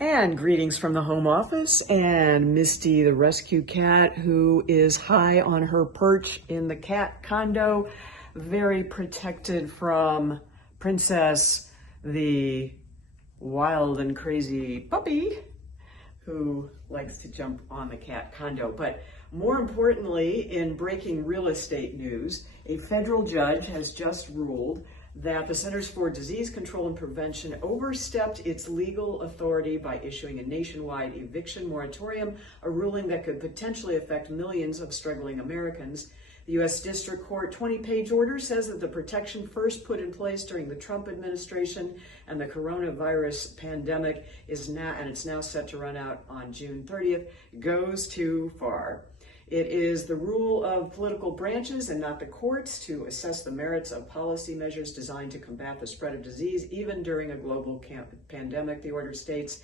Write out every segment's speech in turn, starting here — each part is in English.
And greetings from the home office and Misty the rescue cat, who is high on her perch in the cat condo, very protected from Princess, the wild and crazy puppy who likes to jump on the cat condo. But more importantly, in breaking real estate news, a federal judge has just ruled that the Centers for Disease Control and Prevention overstepped its legal authority by issuing a nationwide eviction moratorium, a ruling that could potentially affect millions of struggling Americans. The U.S. District Court 20-page order says that the protection first put in place during the Trump administration and the coronavirus pandemic is now set to run out on June 30th, goes too far. It is the rule of political branches and not the courts to assess the merits of policy measures designed to combat the spread of disease, even during a global pandemic, the order states.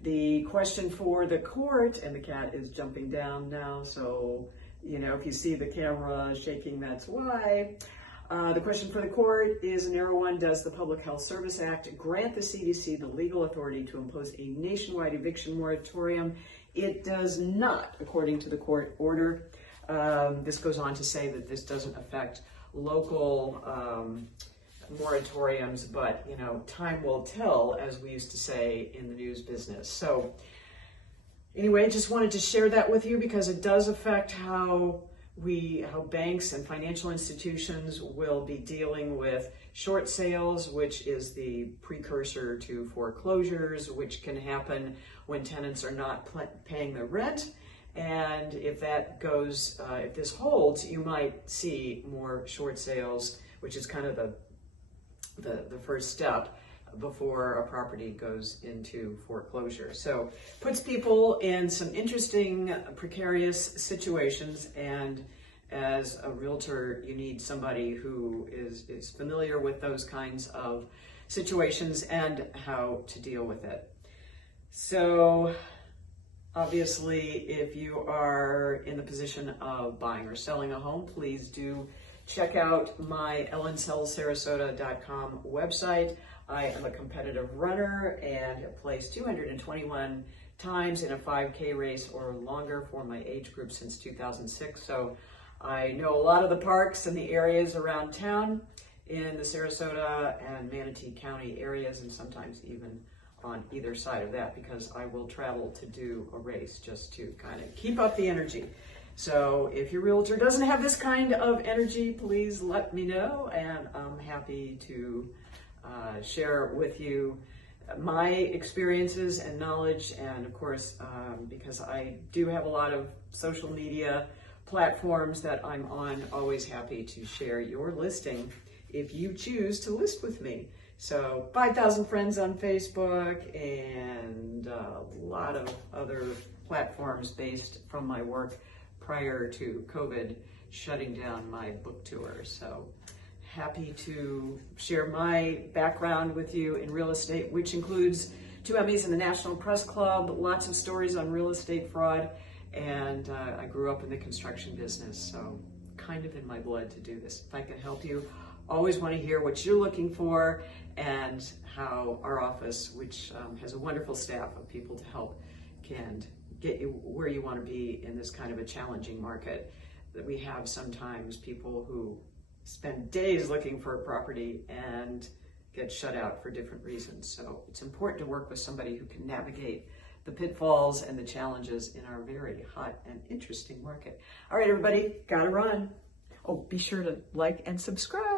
The question for the court, and the cat is jumping down now, so, if you see the camera shaking, that's why. The question for the court is a narrow one. Does the Public Health Service Act grant the CDC the legal authority to impose a nationwide eviction moratorium? It does not, according to the court order. This goes on to say that this doesn't affect local moratoriums, but time will tell, as we used to say in the news business. So anyway, just wanted to share that with you because it does affect how banks and financial institutions will be dealing with short sales, which is the precursor to foreclosures, which can happen when tenants are not paying their rent. And if that goes, if this holds, you might see more short sales, which is kind of the first step before a property goes into foreclosure. So puts people in some interesting, precarious situations, and as a realtor, you need somebody who is familiar with those kinds of situations and how to deal with it. So obviously, if you are in the position of buying or selling a home, please do check out my ellensellsarasota.com website. I am a competitive runner and have placed 221 times in a 5K race or longer for my age group since 2006. So I know a lot of the parks and the areas around town in the Sarasota and Manatee County areas, and sometimes even on either side of that, because I will travel to do a race just to kind of keep up the energy. So if your realtor doesn't have this kind of energy, please let me know, and I'm happy to share with you my experiences and knowledge. And of course, because I do have a lot of social media platforms that I'm on, always happy to share your listing if you choose to list with me. So 5,000 friends on Facebook and a lot of other platforms based from my work prior to COVID shutting down my book tour. So happy to share my background with you in real estate, which includes 2 Emmys in the National Press Club, lots of stories on real estate fraud, and I grew up in the construction business, so kind of in my blood to do this. If I can help you, always want to hear what you're looking for and how our office, which has a wonderful staff of people to help, can get you where you want to be in this kind of a challenging market that we have. Sometimes people who spend days looking for a property and get shut out for different reasons. So it's important to work with somebody who can navigate the pitfalls and the challenges in our very hot and interesting market. All right, everybody, gotta run. Oh, be sure to like and subscribe.